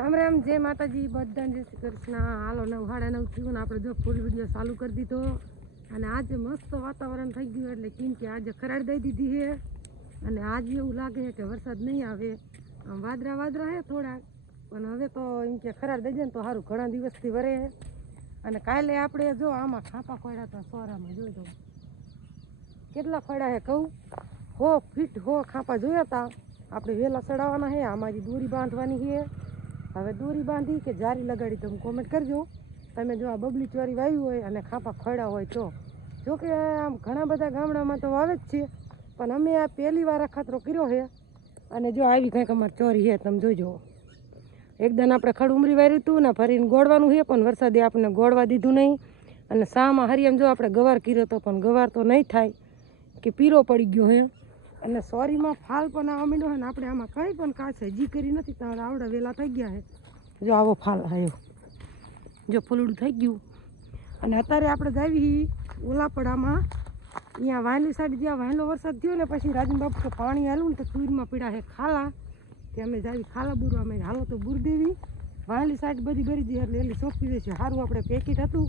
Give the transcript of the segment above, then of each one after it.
રામ રામ, જય માતાજી, બધાને જય શ્રી કૃષ્ણ. હાલો 9:30 થયું ને આપણે જો ફૂલ વિડીયો ચાલુ કરી દીધો. અને આજે મસ્ત વાતાવરણ થઈ ગયું એટલે કેમ કે આજે ખરાડ દઈ દીધી છે અને આજે એવું લાગે છે કે વરસાદ નહીં આવે. આમ વાદરા વાદરા છે થોડાક, પણ હવે તો એમ કે ખરાડ દઈ દે ને તો સારું, ઘણા દિવસથી વરે. અને કાલે આપણે જો આમાં ખાપા ખોડ્યા હતા સોરામાં, જોઈ દો કેટલા ખોડ્યા છે કહું, 100 ફીટ 100 ખાપા જોયા હતા. આપણે વેલા ચડાવવાના છે, આમાં દોરી બાંધવાની છે. હવે દોરી બાંધી કે જારી લગાડી તમે કોમેન્ટ કરજો. તમે જો આ બબલી ચોરી વાવી હોય અને ખાપા ખોડ્યા હોય તો. જોકે આમ ઘણા બધા ગામડામાં તો વાવે જ છે, પણ અમે આ પહેલી વાર અખાતરો કર્યો છે. અને જો આવી કંઈક અમારી ચોરી છે, તમે જોજો. એકદમ આપણે ખડ ઉમરી વાર્યું હતું ને ફરીને ગોળવાનું છે, પણ વરસાદે આપણને ગોળવા દીધું નહીં. અને સામાં હરિયામ જો આપણે ગવાર કર્યો હતો, પણ ગવાર તો નહીં થાય કે પીરો પડી ગયો હે. અને સોરીમાં ફાલ પણ આવવા માંડ્યો હોય ને આપણે આમાં કંઈ પણ કાચ હજી કરી નથી, તારા આવડા વેલા થઈ ગયા છે. જો આવો ફાલ આવ્યો, જો ફૂલડું થઈ ગયું. અને અત્યારે આપણે જાવી ઓલાપડામાં, અહીંયા વાયલી સાઈડ જ્યાં વાયલો વરસાદ થયો ને પછી રાજન બાપુ તો પાણી હાલું ને તો તુરમાં પીડા છે ખાલા, કે અમે જાવી ખાલા બુરવા. અમે હાલો તો બુર દેવી વાયલી સાઈડ બધી ભરી દઈએ એટલે એલી સોંપી દઈશું. સારું આપણે પેકેટ હતું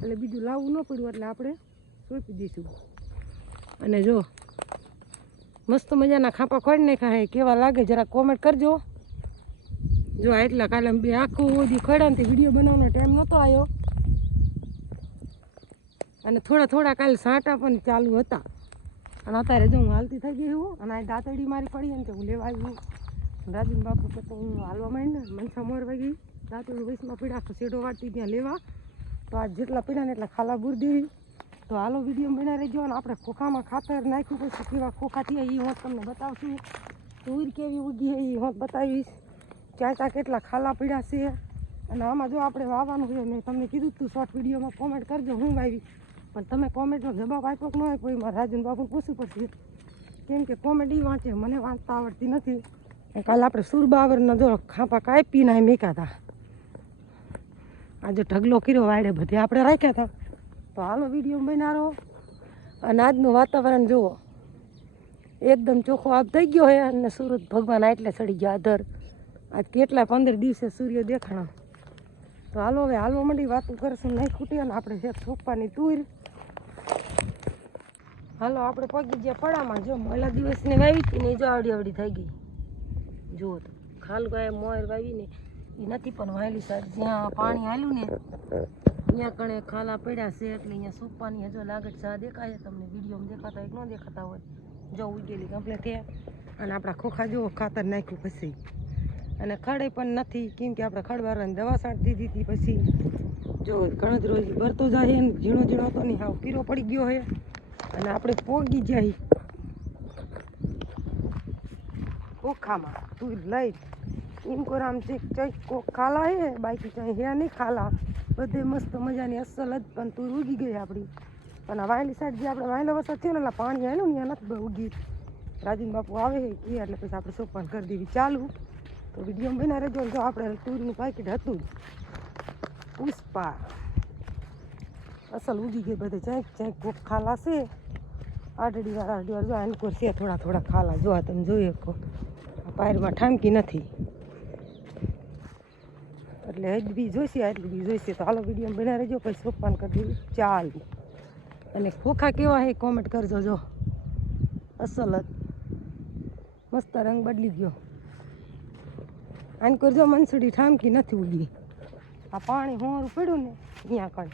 એટલે બીજું લાવવું ન પડ્યું એટલે આપણે સોંપી દઈશું. અને જો મસ્ત મજાના ખાપા ખોડી નાખ્યા છે, કેવા લાગે જરા કોમેન્ટ કરજો. જો એટલા કાલે બે આખું બધી ખોડ્યા ને વિડીયો બનાવવાનો ટાઈમ નહોતો આવ્યો. અને થોડા થોડા કાલે સાંટા પણ ચાલુ હતા. અને અત્યારે જો હું હાલતી થઈ ગઈ હું, અને આ દાંતડી મારી પડી ને હું લેવા આવ્યું. રાજન બાપુ તો હું હાલવા માંડી ને મનસા મોર વાગી દાંતડી વૈસમાં પીડા શેડો વાટતી ત્યાં લેવા. તો આજ જેટલા પીડા ને એટલા ખાલા બુર દેવી. તો હાલો વિડીયો બના રહેજો. અને આપણે ખોખામાં ખાતર નાખ્યું પછી કેવા ખોખા થયા એ હું તમને બતાવશું. તુર કેવી ઉગી છે એ હું બતાવીશ. ક્યાં કેટલા ખાલા પીડા છે. અને આમાં જો આપણે વાવવાનું છે, મેં તમને કીધું તું શોર્ટ વિડીયોમાં કોમેન્ટ કરજો હું વાવી. પણ તમે કોમેન્ટનો જવાબ આપ્યો કે ન આપ્યો એ મારા રાજન બાપુને પૂછવું પડશે, કેમ કે કોમેન્ટ એ વાંચે, મને વાંચતા આવડતી નથી. કાલે આપણે સુરબાવરના જો ખાપા કાપી ના મેક્યા હતા. આજે ઢગલો કર્યો વાડે બધે આપણે રાખ્યા હતા. તો હાલો વિડીયો બનાવો. અને આજનું વાતાવરણ જુઓ, એકદમ ચોખ્ખો આપ થઈ ગયો છે. અને સૂરજ ભગવાન એટલે ચડી ગયા અધર. આજ કેટલા 15 દિવસે સૂર્ય દેખાણો. તો હાલો હવે હાલવા માંડી, વાતું કરશું નહીં ખૂટી. અને આપણે છે સોપાની તુર. હાલો આપણે પગી ગયા પડામાં. જો પહેલા દિવસની વાવી હતી ને એ જો આવડી આવડી થઈ ગઈ. જુઓ તો ખાલ ગાય મોર વાવીને એ નથી, પણ વાયલી સાઈડ જ્યાં પાણી હાલ્યું ને અહીંયા કણે ખાલા પડ્યા છે એટલે અહીંયા સોપાની હજો લાગટ સા દેખાય. તમને વિડીયોમાં દેખાતા હોય કે ન દેખાતા હોય, જો ઉગેલી કમ્પ્લેટ છે. અને આપણા ખોખા જુઓ ખાતર નાખ્યું પછી. અને ખડે પણ નથી, કેમ કે આપણે ખડવાળાની દવા છાંટી દીધી હતી. પછી જો ઘણો જ રોજ ભરતો જાય ને ઝીણો ઝીણો તો નહીં, હાવ પીરો પડી ગયો છે. અને આપણે પોગી જાય ખોખામાં તું લઈ એમ કોરામ ચેક કોક ખાલા હે, બાકી કંઈ હે નહીં ખાલા. બધે મસ્ત મજાની અસલ જ, પણ તું ઉગી ગઈ આપણી. પણ આ વાયલી સાઈડ જે આપણે વાયલો વરસાદ થયો ને એટલે પાણી આવ્યું ને ત્યાં નથી ઉગી. રાજન બાપુ આવે છે કે એટલે પછી આપણે સોપાન કરી દેવી ચાલુ. તો વિડીયો બના રહેજો. જો આપણે તુરનું પેકેટ હતું પુષ્પા અસલ ઉગી ગઈ બધે. ચાંક કોક ખાલા છે આડડી વાર જો આનકોર છે થોડા થોડા ખાલા. જો આ તમે જોઈએ કહો પાયરમાં ઠામકી નથી એટલે હજ બી જોઈશે, આટલું બી જોઈશે. તો હાલો વિડીયો બના રહેજો, પછી સોપાન કરી દેવી ચાલુ. અને ખોખા કેવા છે કોમેન્ટ કરજો. જો અસલ જ મસ્ત રંગ બદલી ગયો. આનકોર જો મનસુડી ઠામકી નથી ઉગી. આ પાણી હોરું પડ્યું ને અહીંયા કણ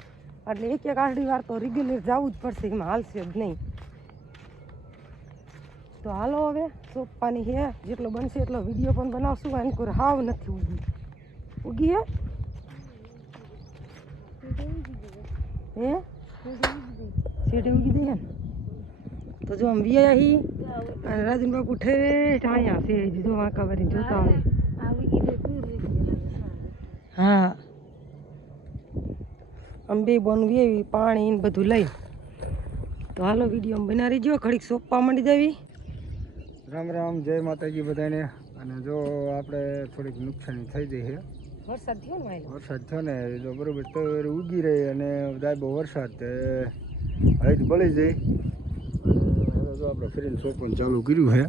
એટલે એક એક આડડી વાર તો રેગ્યુલર જવું જ પડશે, એમાં હાલશે જ નહીં. તો હાલો હવે સોપાની હે, જેટલો બનશે એટલો વિડીયો પણ બનાવશું. આનકોર હાવ નથી ઉગી. ઉગી હે હે શેઠે ઉગી દઈ હે. તો જો આમ વ્યાયા હી અને રાજન બાપુ ઠેઠ અહીંયા છે. જો વાંકા વળી જોતા હોય. હા આમ બે બોન વેવી પાણી ને બધું લઈ. તો હાલો વિડીયો બના રહીજો, ઘડીક સોપવા માંડી જાવી. રામ રામ, જય માતાજી બધાને. અને જો આપણે થોડીક નુકસાની થઈ ગઈ છે. વરસાદ થયો ને વરસાદ થયો ને જો બરોબર તો ઉગી રહી અને દાયબો વરસાદ તે હજ બળી જાય. હવે જો આપણે ફરીને સોપવાનું ચાલુ કર્યું છે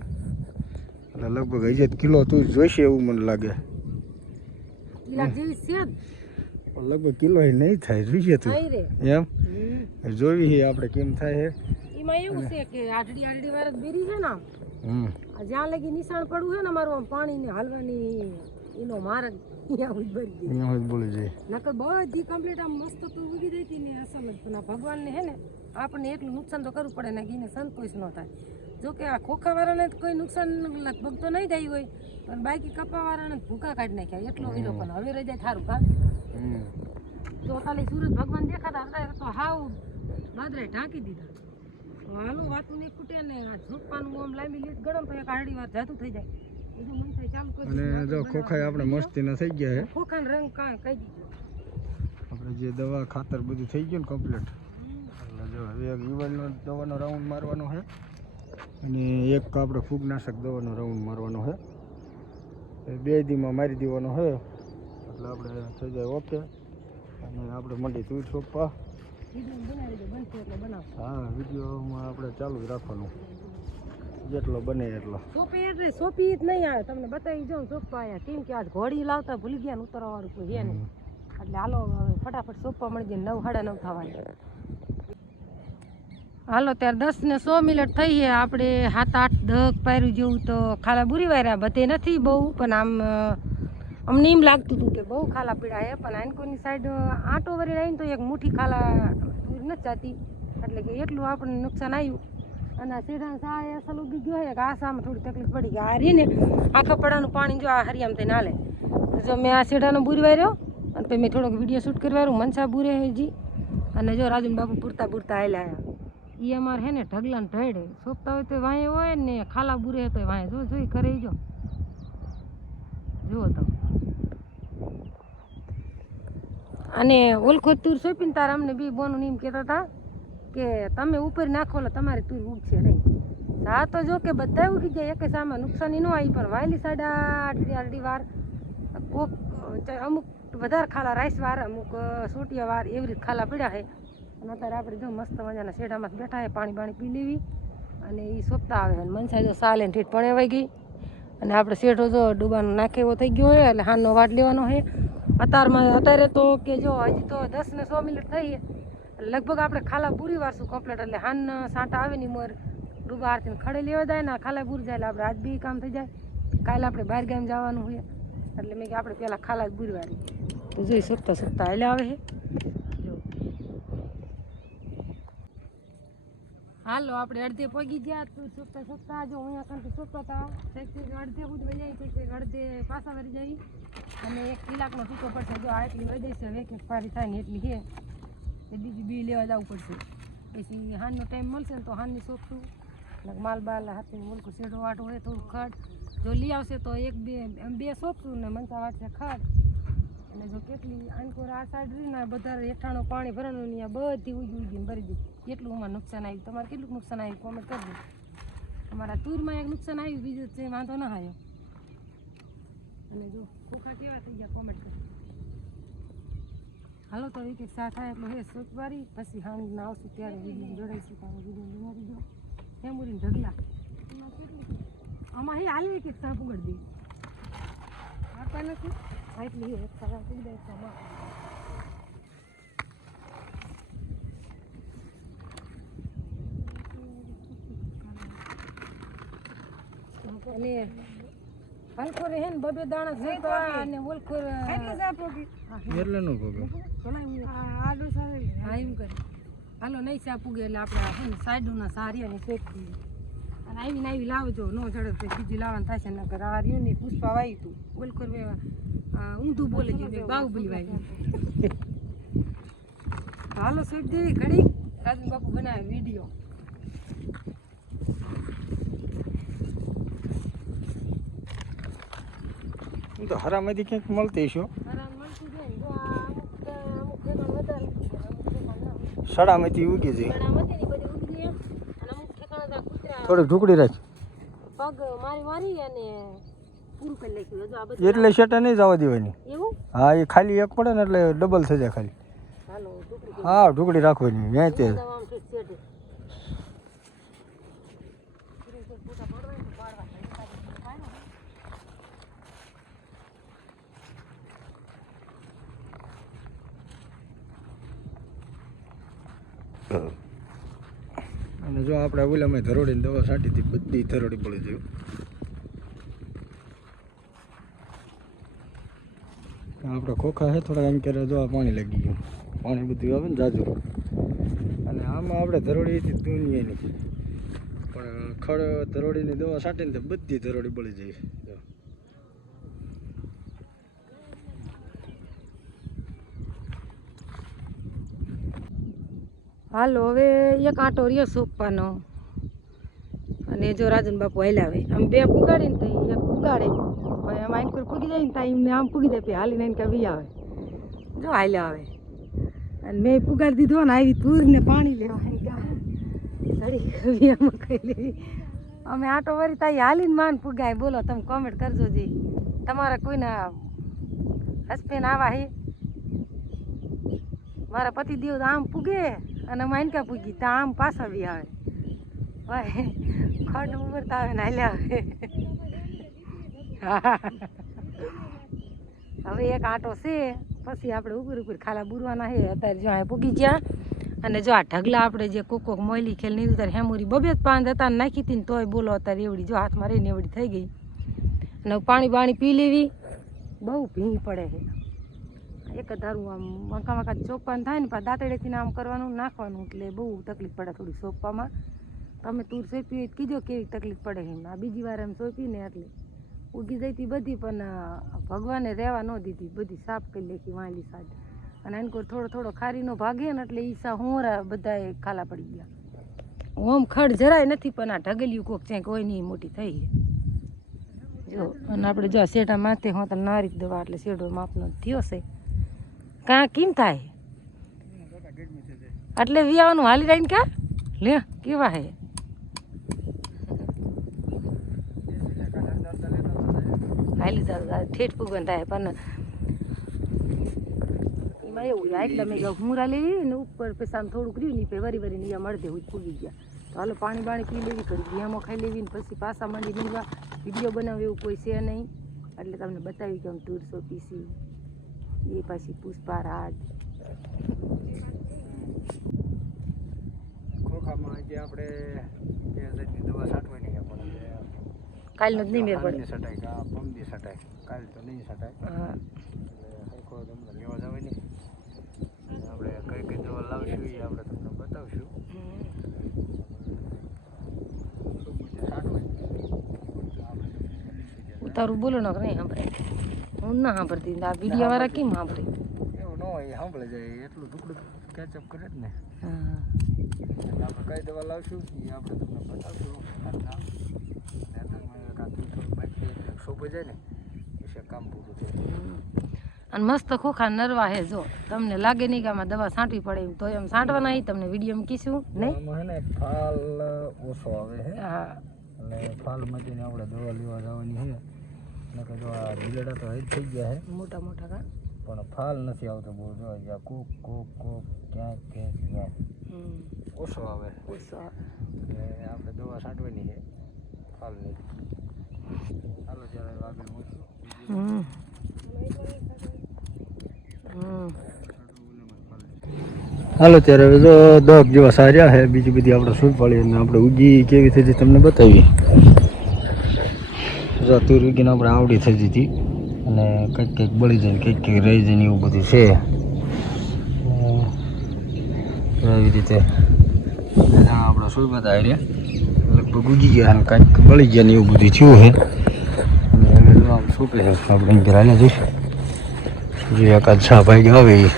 એટલે લગભગ 1000 કિલો તું જોઈશે એવું મને લાગે. કિલા જેવી છે જ. લગભગ કિલો નહીં થાય જોઈએ તું થાય રે. એમ જોવી છે આપણે કેમ થાય છે. એમાં એવું છે કે આડડી વાર જ બેરી છે ને આમ. આ જ્યાં લગી નિશાન પડવું છે ને મારું આમ પાણીને હાલવાની એનો માર્ગ અહીંયા જ ભરી દે. અહીંયા જ બોલી જાય. નકર બધી કમ્પ્લીટ આમ મસ્ત તું ઉગી રહી હતી ને અસલ જ. પણ આ ભગવાનને હે ને આપણને એટલું નુકસાન તો કરવું પડે ને કે એને સંતોષ ન થાય. જો કે આ ખોખાવાળાને તો કોઈ નુકસાન લગભગ તો નહીં થઈ હોય, પણ બાકી કપાવાળાને ભૂકા કાઢી નાખ્યા એટલો વીરો. પણ હવે રજાય થારું કા તો ખાલી સૂરજ ભગવાન દેખાતા હતા તો હાવ વાદળાએ ઢાંકી દીધા. તો હાલો વાતું નહીં ખૂટે ને આ ઝોપવાનું આમ લાંબી લીટ ગરમ તો એક આડી વાર જાતું થઈ જાય. બધું મન થાય ચાલુ કરી. અને જો ખોખાય આપણે મસ્તીના થઈ ગયા છે. ખોખાનો રંગ કાંઈ કહી દીધો. આપણે જે દવા ખાતર બધું થઈ ગયું ને કમ્પ્લીટ. એટલે જો હવે એક યુવાનનો દવાનો રાઉન્ડ મારવાનો છે અને એક આપણે ફૂગનાશક દવાનો રાઉન્ડ મારવાનો છે. એ 2 દીમાં મારી દેવાનો છે એટલે આપણે થઈ જાય ઓકે. અને આપણે મંડી તું સોંપવા. હા, વિડીયોમાં આપણે ચાલુ જ રાખવાનું જેટલો બને એટલો. સોંપી જ નહીં આવે તમને બતાવી જાઉં સોંપવા આવ્યા. કેમ કે આજ ઘોડી લાવતા ભૂલી ગયા ને ઉતરવા વાળું કોઈ છે નહીં. એટલે હાલો હવે ફટાફટ સોંપવા મળી જાય. 9 સાડા 9 થવા. હાલો ત્યારે 10 ને 100 મિનિટ થઈ છે. આપણે 7 8 10 પાયરું જેવું તો ખાલા બુરી વાર્યા બધે નથી બહુ, પણ આમ અમને એમ લાગતું હતું કે બહુ ખાલા પીડા છે. પણ આનકોની સાઈડ આંટો વરી આવીને તો એક મુઠ્ઠી ખાલા નથી જાતી. એટલે કે એટલું આપણને નુકસાન આવ્યું. અને આ શેઢાનો સા અસલ ઉગી ગયો છે કે આ સામે થોડી તકલીફ પડી ગઈ. આ રહી ને આખા પડાનું પાણી જો આ હરિયામ થઈને હાલે. તો જો મેં આ શેઢાનો બુરી વાર્યો અને પછી મેં થોડોક વિડીયો શૂટ કરવાનું. મનસા બુરે જી અને જો રાજન બાપુ પૂરતા હાલ્યા આવ્યા. એ અમારે હે ને ઢગલા ને ઢળે સોંપતા હોય તો વાંહે હોય ને ખાલા બુરે તો વાંહે જોઈ કરે જો જુઓ તો. અને ઓલખો તુર સોંપીને તાર અમને બી બોનું એમ કહેતા હતા કે તમે ઉપર નાખો એટલે તમારી તુર ઉગશે નહીં. હા તો જો કે બધા ઉગી જાય એક સામે નુકસાની ન આવી, પણ વાયલી સાઈડ આડી વાર કોક અમુક વધારે ખાલા રાઈસ વાર અમુક સોટિયા વાર એવી રીતે ખાલા પીડ્યા છે. અને અત્યારે આપણે જો મસ્ત મજાના શેઢામાં બેઠા છે, પાણી બાણી પી લેવી અને એ સોંપતા આવે. અને મનસા જો સાલે ઠીઠ પણ એવાઈ ગઈ. અને આપણે શેઢો જો ડૂબાનો નાખે એવો થઈ ગયો હોય એટલે હાનનો વાટ લેવાનો છે. અત્યારે તો કે જો હજી તો 10 ને 100 મિનિટ થઈ છે. લગભગ આપણે ખાલા પૂરી વારશું કમ્પ્લીટ. એટલે હાન સાંટા આવે ને મોર ડૂબા આરતીને ખડે લેવા જાય ને ખાલા પૂરી જાય એટલે આપણે આજ બી કામ થઈ જાય. કાલે આપણે બહાર ગામ જવાનું હોય એટલે મેં કે આપણે પહેલાં ખાલા જ પૂરી વારી તો જોઈ સોંપતા એટલે આવે છે. હાલો આપણે અડધે પગી ગયા તું સોંપતા જો અહીંયા કંઈ સોંપતા હતા અડધે બધું વહી જાય છે. અડધે પાછા વળી જાય અને 1 કલાકનો ટૂંકો પડશે. જો આ એટલી વહી જશે હવે એક પારી થાય ને એટલી છે એ બીજી બી લેવા જવું પડશે. પછી હાનનો ટાઈમ મળશે ને તો હાનની સોંપશું. માલ બાલ હાથીને મુલકું શેઢો વાટો હોય થોડું ખડ જો લઈ આવશે તો 1 2 સોંપશું ને મનસા વાટશે ખડ. અને જો કેટલી આનકોર આ સાઈડ રહી ને બધા હેઠાણું પાણી ભરવાનું ને બધી ઉગીને ભરી દે. કેટલું અમારે નુકસાન આવ્યું, તમારે કેટલું નુકસાન આવ્યું કોમેન્ટ કરજો. અમારા ટૂરમાં એક નુકસાન આવ્યું, બીજું છે વાંધો ના આવ્યો. અને જો ખોખા કેવા થઈ ગયા કોમેન્ટ કરજો. હાલો તો એક સાથ થાય એટલું હે સોચવારી પછી હાંજના આવશું ત્યારે વિડીયો જોડાઈશું. તો વિડીયો બનાવી દો ફેમુરીને ઢગલા એમાં કેટલી આમાં હે હાલી એક સાપ ઉગડી દે આપવા નથી એટલી એક સારા થઈ જાય સામા. અને હલખોર હે ને 2 દાણા સોપા અને ઓલખોર એટલે સાપોગી એટલે નો ભોગે આડું સારે હા એમ કરી. હાલો નહીં સાપુગે એટલે આપણે હે ને સાઈડના સારિયાની શેકી અને આવી લાવજો નો ચડે તો બીજી લાવવાનું થશે. નકર આ રહ્યું ને પુષ્પા વાવી તું ઓલખોર ઊંધું બોલે છે બાહુબલી વાવી. હાલો સોપ દેવી ઘડી રાજુ બાપુ બનાવે વિડીયો. તો હરામાંથી ક્યાંક મળતી છો સડામાંથી ઉગી જાય થોડીક ઢુકડી રાખ પગ મારી અને પૂરું કરી નાખ્યું. એટલે શેટા નહીં જવા દેવાની. એવું હા એ ખાલી એક પડે ને એટલે ડબલ થઈ જાય ખાલી. હા ઢુકડી રાખવાની ત્યાં તે અને જો આપણે ઓલામાં ધરોડીને દવા છાંટી હતી, બધી ધરોડી પડી ગયું. આપણે ખોખા છે થોડા એમ કરે જો આ પાણી લાગી ગયું, પાણી બધું આવે ને જાજુ. અને આમાં આપણે ધરોડી હતી દુનિયાની, પણ ખડ ધરોડીની દવા છાંટીને તો બધી ધરોડી બળી જાય. હાલો હવે એક આંટો રહ્યો સોંપવાનો, અને જો રાજન બાપુ હલાવે આમ બે પુગાડીને તો એક પુગાડે, પછી આમ આઈન પર પૂગી જાય ને ત્યાં એમને આમ પૂગી જાય, પછી હાલીને આઈને વી આવે, જો હાલ્યા આવે. અને મેં પુગાડી દીધો ને આવી પૂરને પાણી લેવા ઘડી એમાં ખાઈ લેવી. અમે આંટો વળી તાઈ હાલીને માન પુગાય. બોલો તમે કોમેન્ટ કરજો જી, તમારા કોઈના હસબેન્ડ આવા હે? મારા પતિદેવ તો આમ પૂગે અને માનકા પૂગી તો આમ પાછા બી આવે, ભાઈ ખડ ઉભરતા આવે ને હાલ્યા આવે. હવે એક આંટો છે, પછી આપણે ઉપર ઉપર ખાલા બુરવાના છે. અત્યારે જો આ પૂગી ગયા, અને જો આ ઢગલા આપણે જે કોક મોયલી ખેલ નહીં ત્યારે હેમુરી બબે પાંદ હતા નાખી હતી ને તોય બોલો અત્યારે એવડી જો હાથમાં રહીને એવડી થઈ ગઈ. અને પાણી બાણી પી લેવી, બહુ ભીંગ પડે છે. એક ધારું આમ મકા મકા ચોપવાનું થાય ને પાછા દાંતડેથી આમ કરવાનું નાખવાનું, એટલે બહુ તકલીફ પડે થોડી સોંપવામાં. તમે તુર સોંપી હોય કીધો કેવી તકલીફ પડે એમ. આ બીજી વાર એમ સોંપી ને એટલે ઉગી જઈ હતી બધી, પણ ભગવાને રહેવા ન દીધી, બધી સાફ કરી લેખી વાંલી સાજ. અને એને કોઈ થોડો થોડો ખારીનો ભાગે ને એટલે ઈસા હોરા બધા ખાલા પડી ગયા. ઓમ ખડ જરાય નથી, પણ આ ઢગલિયું કોક છે કોઈ નહીં મોટી થઈ જો. અને આપણે જો શેઢા માથે હું તો નારી દવા એટલે શેઢો માપનો થયો છે. કાં કેમ થાય એટલે વિયાવાનું હાલી રહીને ક્યાં લે કેવા હે હાલી જતા ઠેઠ પૂગન થાય. પણ એમાં એવું એટલે મેં હુંરા લેવી ને ઉપર પછી આમ થોડુંક રહ્યું ને વરી વરી નીયા મળદે હું પૂગી ગયા. તો હાલો પાણી બાણી પી લેવી, કરી વિયામાં ખાઈ લેવી ને પછી પાછા મંડી નીવા વિડીયો બનાવે એવું કોઈ છે નહીં, એટલે તમને બતાવી કે આમ 200 પીસી એ પછી પુષ્પારાજ ખોખામાં જે આપણે બે જાતની દવા છાંટવાની છે, પણ કાલનો જ નહીં મેર પડે. છટાય કે પમદી છટાય, કાલ તો નહીં છટાય. એટલે સરખો તમને લેવા જવાની, આપણે કઈ કઈ દવા લાવશું એ આપણે તમને બતાવશું. તારું બોલો ને નહીં સાંભળે, હું ના સાંભળતી. આ વિડીયો વાળા કેમ સાંભળે? એવું ન હોય, સાંભળે જાય એટલું ટુકડું કેચઅપ કરે જ ને. હા આપણે કઈ દવા લાવશું એ આપણે તમને બતાવશું. સોંપાઈ જાય ને એ કામ પૂરું થાય. અને મસ્ત ખોખા નરવા હે. જો તમને લાગે નહીં કે આમાં દવા છાંટવી પડે એમ, તો એમ છાંટવાના એ તમને વિડીયોમાં કીશું નહીં. આમાં હે ને ફાલ ઓછો આવે છે, હા એટલે ફાલમાંથી આપણે દવા લેવા જવાની છે. નકર જો આ બીજડા તો હજ થઈ ગયા છે મોટા મોટા કા, પણ ફાલ નથી આવતો બહુ. જો જ્યાં કોક કોક કોક ક્યાંક ક્યાંક ઓછો આવે, ઓછો એટલે આપણે દવા છાંટવાની છે ફાલની. ચાલો જ્યારે આગળ મળશું. હાલો ત્યારે હવે જો 10 જેવા સાર્યા છે, બીજી બધી આપણે સૂઈ પડી અને આપણે ઉગી કેવી થઈ હતી તમને બતાવી. જો તુર ઉગીને આપણે આવડી થઈ હતી, અને કંઈક કંઈક બળી જાય ને કંઈક કંઈક રહી જાય ને એવું બધું છે. એવી રીતે આપણે સૂઈ બધા હાર્યા, લગભગ ઉગી ગયા અને કાંઈક બળી ગયા ને એવું બધું થયું છે. અને હવે આમ સૂપે છે આપણે એમ ઘેર હાલ્યા જઈશ. જે એકાદ છા ભાઈ આવે એ.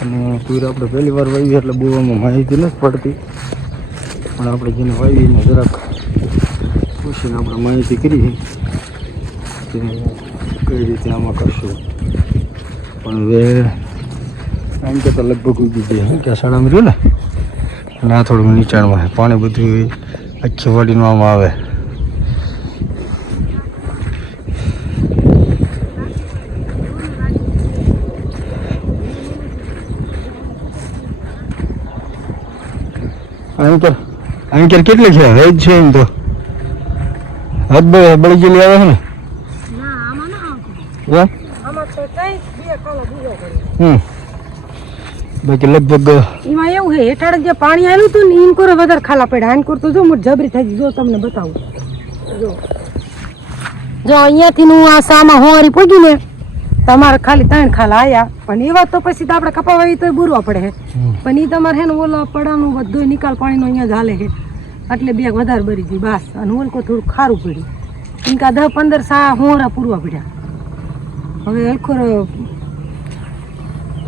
અને તુર આપણે પહેલી વાર વાવી એટલે બોવામાં માહિતી નથી પડતી, પણ આપણે જેને વાવીને જરાક પૂછીને આપણે માહિતી કરી કે કઈ રીતે આમાં કરશું. પણ હવે આમ કે તો લગભગ ઉગી જાય શું કે સડામાં રહ્યું ને, અને આ થોડું નીચાણમાં પાણી બધું આખી વાડીનું આમાં આવે. અંકર કેટલી છે? વેજ છે એમ તો હદ બળી ગયેલી આવે છે ને. બાકી લગભગ એમાં એવું છે હેઠળ જે પાણી આવ્યું હતું ને ઈન કોરે વધારે ખાલા પડ્યા આન કોર તો જો મોટ જબરી થઈ ગઈ. જો તમને બતાવું જો અહીંયાથી હું આ સામા હોવારી પહોંચી ને તમારે ખાલી 3 ખાલા આયા પણ એવા તો પછી તો આપણે કપાવા તો બુરવા પડે છે પણ એ તમારે હે ને ઓલા પડાનું બધું નિકાલ પાણીનો અહીંયા જ હાલે છે એટલે બેગ વધારે ભરી ગઈ બસ અને ઓલકો થોડું ખારું પડ્યું એમ કે 10-15 સા હોરા પૂરવા પડ્યા. હવે હલખોર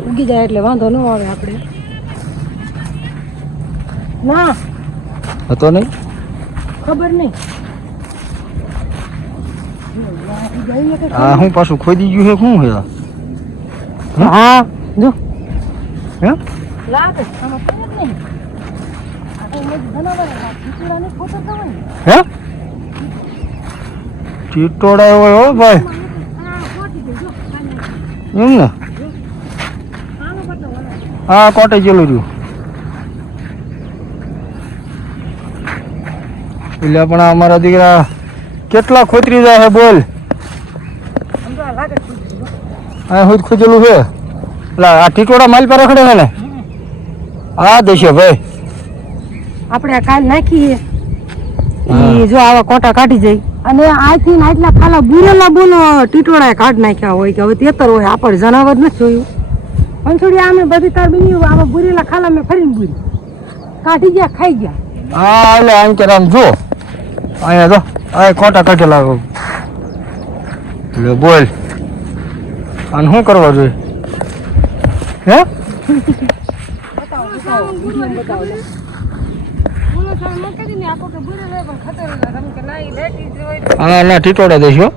ઉગી જાય એટલે વાંધો ન આવે આપણે ના હતો નહીં ખબર નહીં. આ હું પાછું ખોદી ગયું છે શું છે હા જો હે લાગે આમાં પડે જ નહીં. આ તો મજ બનાવવા ખીચડાની ફોટો તો હોય હે ચીટોડા હોય હો ભાઈ આ ફોટી ગઈ જો એમ ને આનો બટો વાળો હા કોટે ચેલું રહ્યું એટલે પણ અમારા દીકરા કેટલા ખોતરી જાય છે બોલ સમજો આ લાગે ખીચડી જો. આ હું ખોજેલું છે એટલે આ ટીટોડા માલ પર રખડે છે ને હા દેશે ભાઈ આપણે આ કાલ નાખીએ ઈ જો આવા કોટા કાઢી જાય અને આથી ને આટલા ખાલા બુરેલા બોલો ટીટોડા કાઢ નાખ્યા હોય કે હવે તેતર હોય આપણે જનાવર નથી જોયું પણ થોડી આમે બધી તાર બની આવા બુરેલા ખાલા મેં ફરીને બુરી કાઢી ગયા ખાઈ ગયા. હા એટલે આમ કે આમ જો અહીંયા તો આ કોટા કાઢેલા એટલે બોલ આને શું કરવા જોઈએ હે હા ના ટીટોડા દેશો